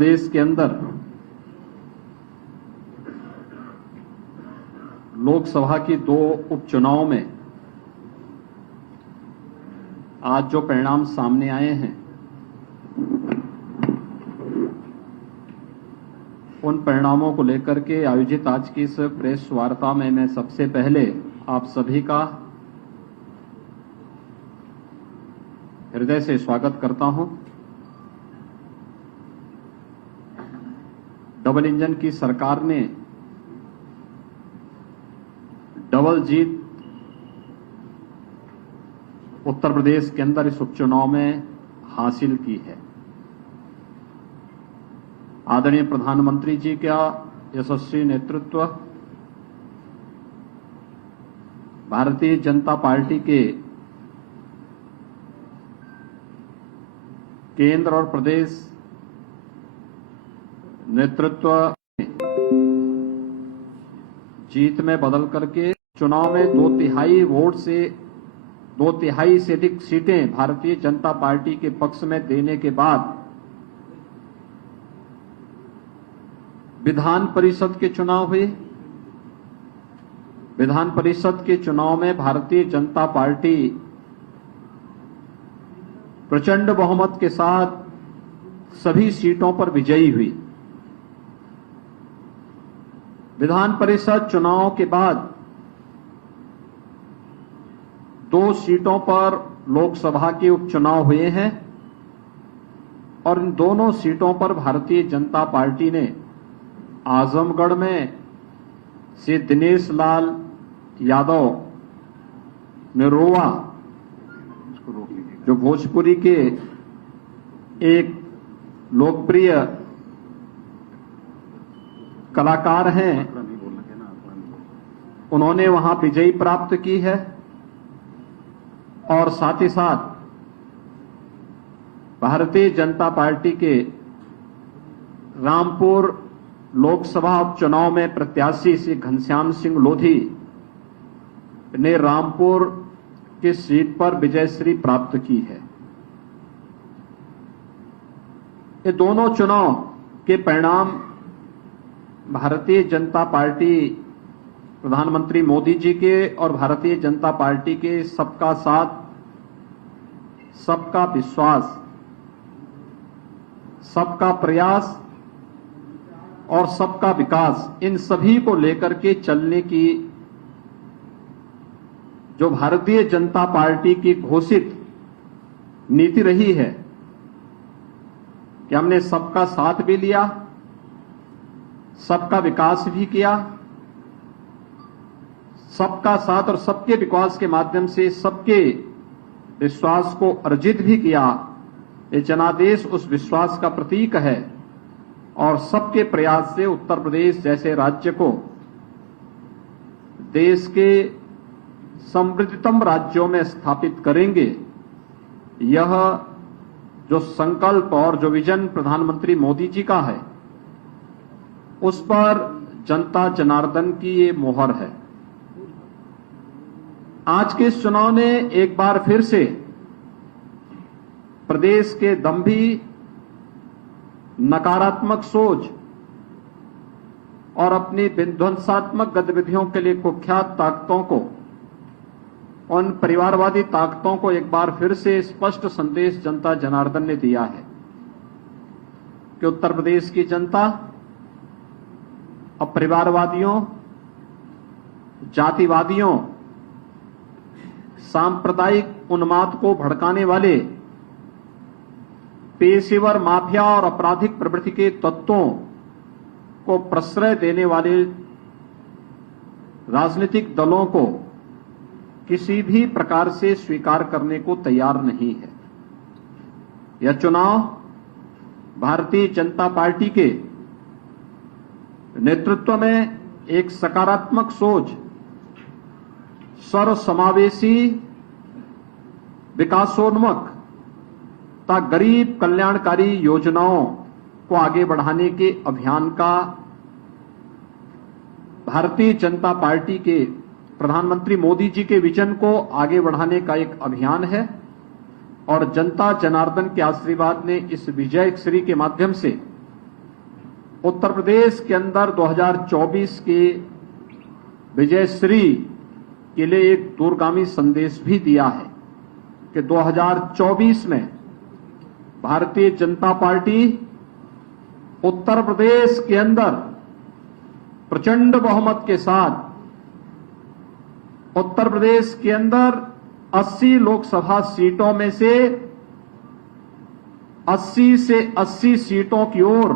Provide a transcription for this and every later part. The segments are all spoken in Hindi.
प्रदेश के अंदर लोकसभा की 2 उपचुनाव में आज जो परिणाम सामने आए हैं, उन परिणामों को लेकर के आयोजित आज की इस प्रेस वार्ता में मैं सबसे पहले आप सभी का हृदय से स्वागत करता हूं। डबल इंजन की सरकार ने डबल जीत उत्तर प्रदेश के अंदर इस उपचुनाव में हासिल की है। आदरणीय प्रधानमंत्री जी का यशस्वी नेतृत्व, भारतीय जनता पार्टी के केंद्र और प्रदेश नेतृत्व जीत में बदल करके चुनाव में 2/3 से अधिक सीटें भारतीय जनता पार्टी के पक्ष में देने के बाद विधान परिषद के चुनाव हुए। विधान परिषद के चुनाव में भारतीय जनता पार्टी प्रचंड बहुमत के साथ सभी सीटों पर विजयी हुई। विधान परिषद चुनाव के बाद 2 सीटों पर लोकसभा के उपचुनाव हुए हैं और इन दोनों सीटों पर भारतीय जनता पार्टी ने आजमगढ़ में से दिनेश लाल यादव निरोवा, जो भोजपुरी के एक लोकप्रिय कलाकार हैं, उन्होंने वहां विजयी प्राप्त की है और साथ ही साथ भारतीय जनता पार्टी के रामपुर लोकसभा उपचुनाव में प्रत्याशी श्री घनश्याम सिंह लोधी ने रामपुर की सीट पर विजयश्री प्राप्त की है। ये दोनों चुनाव के परिणाम भारतीय जनता पार्टी, प्रधानमंत्री मोदी जी के और भारतीय जनता पार्टी के सबका साथ, सबका विश्वास, सबका प्रयास और सबका विकास, इन सभी को लेकर के चलने की जो भारतीय जनता पार्टी की घोषित नीति रही है कि हमने सबका साथ भी लिया, सबका विकास भी किया, सबका साथ और सबके विकास के माध्यम से सबके विश्वास को अर्जित भी किया। ये जनादेश उस विश्वास का प्रतीक है और सबके प्रयास से उत्तर प्रदेश जैसे राज्य को देश के समृद्धतम राज्यों में स्थापित करेंगे। यह जो संकल्प और जो विजन प्रधानमंत्री मोदी जी का है, उस पर जनता जनार्दन की ये मोहर है। आज के इस चुनाव ने एक बार फिर से प्रदेश के दंभी, नकारात्मक सोच और अपनी विध्वंसात्मक गतिविधियों के लिए कुख्यात ताकतों को, उन परिवारवादी ताकतों को एक बार फिर से स्पष्ट संदेश जनता जनार्दन ने दिया है कि उत्तर प्रदेश की जनता अब परिवारवादियों, जातिवादियों, सांप्रदायिक उन्माद को भड़काने वाले पेशेवर माफिया और आपराधिक प्रवृत्ति के तत्वों को प्रश्रय देने वाले राजनीतिक दलों को किसी भी प्रकार से स्वीकार करने को तैयार नहीं है। यह चुनाव भारतीय जनता पार्टी के नेतृत्व में एक सकारात्मक सोच, सर्वसमावेशी, विकासोन्मुख तथा गरीब कल्याणकारी योजनाओं को आगे बढ़ाने के अभियान का, भारतीय जनता पार्टी के प्रधानमंत्री मोदी जी के विजन को आगे बढ़ाने का एक अभियान है और जनता जनार्दन के आशीर्वाद ने इस विजय श्री के माध्यम से उत्तर प्रदेश के अंदर 2024 के विजयश्री के लिए एक दूरगामी संदेश भी दिया है कि 2024 में भारतीय जनता पार्टी उत्तर प्रदेश के अंदर प्रचंड बहुमत के साथ उत्तर प्रदेश के अंदर 80 लोकसभा सीटों में से 80 सीटों की ओर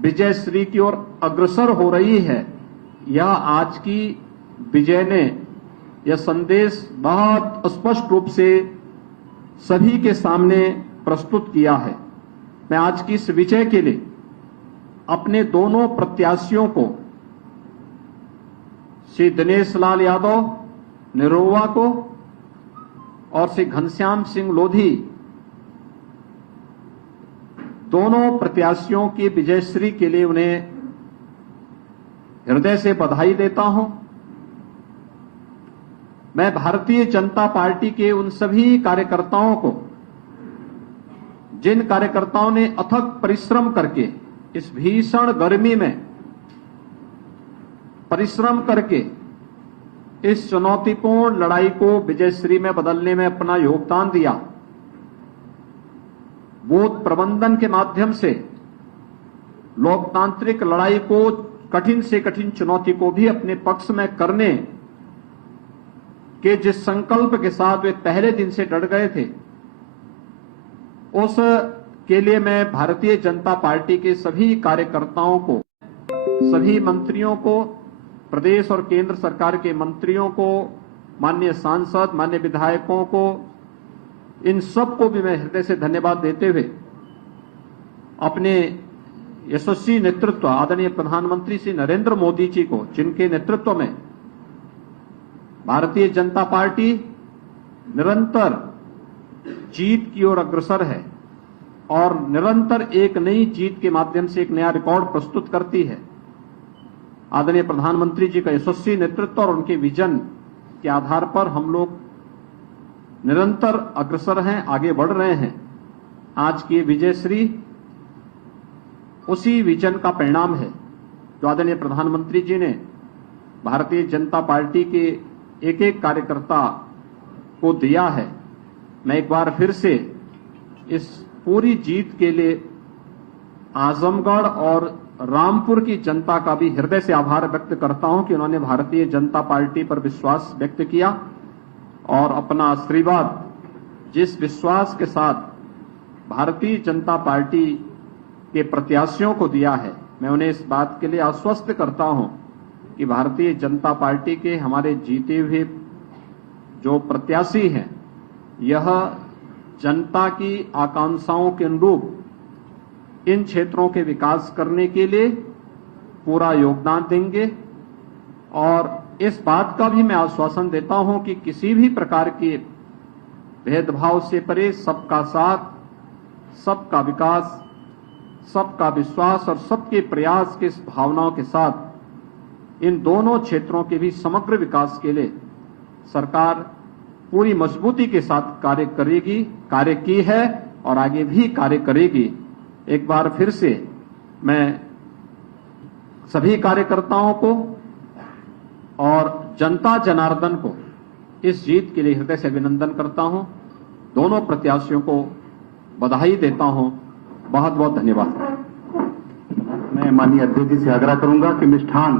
विजयश्री की ओर अग्रसर हो रही है। यह आज की विजय ने यह संदेश बहुत स्पष्ट रूप से सभी के सामने प्रस्तुत किया है। मैं आज की इस विजय के लिए अपने दोनों प्रत्याशियों को, श्री दिनेश लाल यादव निरोवा को और श्री घनश्याम सिंह लोधी, दोनों प्रत्याशियों की विजयश्री के लिए उन्हें हृदय से बधाई देता हूं। मैं भारतीय जनता पार्टी के उन सभी कार्यकर्ताओं को, जिन कार्यकर्ताओं ने अथक परिश्रम करके इस भीषण गर्मी में परिश्रम करके इस चुनौतीपूर्ण लड़ाई को विजयश्री में बदलने में अपना योगदान दिया, बूथ प्रबंधन के माध्यम से लोकतांत्रिक लड़ाई को, कठिन से कठिन चुनौती को भी अपने पक्ष में करने के जिस संकल्प के साथ वे पहले दिन से डट गए थे, उस के लिए मैं भारतीय जनता पार्टी के सभी कार्यकर्ताओं को, सभी मंत्रियों को, प्रदेश और केंद्र सरकार के मंत्रियों को, माननीय सांसद, माननीय विधायकों को, इन सबको भी मैं हृदय से धन्यवाद देते हुए अपने यशस्वी नेतृत्व आदरणीय प्रधानमंत्री श्री नरेंद्र मोदी जी को, जिनके नेतृत्व में भारतीय जनता पार्टी निरंतर जीत की ओर अग्रसर है और निरंतर एक नई जीत के माध्यम से एक नया रिकॉर्ड प्रस्तुत करती है। आदरणीय प्रधानमंत्री जी का यशस्वी नेतृत्व और उनके विजन के आधार पर हम लोग निरंतर अग्रसर हैं, आगे बढ़ रहे हैं। आज की विजयश्री उसी विजन का परिणाम है जो आदरणीय प्रधानमंत्री जी ने भारतीय जनता पार्टी के एक एक कार्यकर्ता को दिया है। मैं एक बार फिर से इस पूरी जीत के लिए आजमगढ़ और रामपुर की जनता का भी हृदय से आभार व्यक्त करता हूं कि उन्होंने भारतीय जनता पार्टी पर विश्वास व्यक्त किया और अपना आशीर्वाद जिस विश्वास के साथ भारतीय जनता पार्टी के प्रत्याशियों को दिया है, मैं उन्हें इस बात के लिए आश्वस्त करता हूं कि भारतीय जनता पार्टी के हमारे जीते हुए जो प्रत्याशी हैं, यह जनता की आकांक्षाओं के अनुरूप इन क्षेत्रों के विकास करने के लिए पूरा योगदान देंगे और इस बात का भी मैं आश्वासन देता हूं कि किसी भी प्रकार के भेदभाव से परे सबका साथ, सबका विकास, सबका विश्वास और सबके प्रयास की भावनाओं के साथ इन दोनों क्षेत्रों के भी समग्र विकास के लिए सरकार पूरी मजबूती के साथ कार्य करेगी, कार्य की है और आगे भी कार्य करेगी। एक बार फिर से मैं सभी कार्यकर्ताओं को और जनता जनार्दन को इस जीत के लिए हृदय से अभिनंदन करता हूं। दोनों प्रत्याशियों को बधाई देता हूं। बहुत बहुत धन्यवाद। मैं माननीय अध्यक्ष जी से आग्रह करूंगा कि मिष्ठान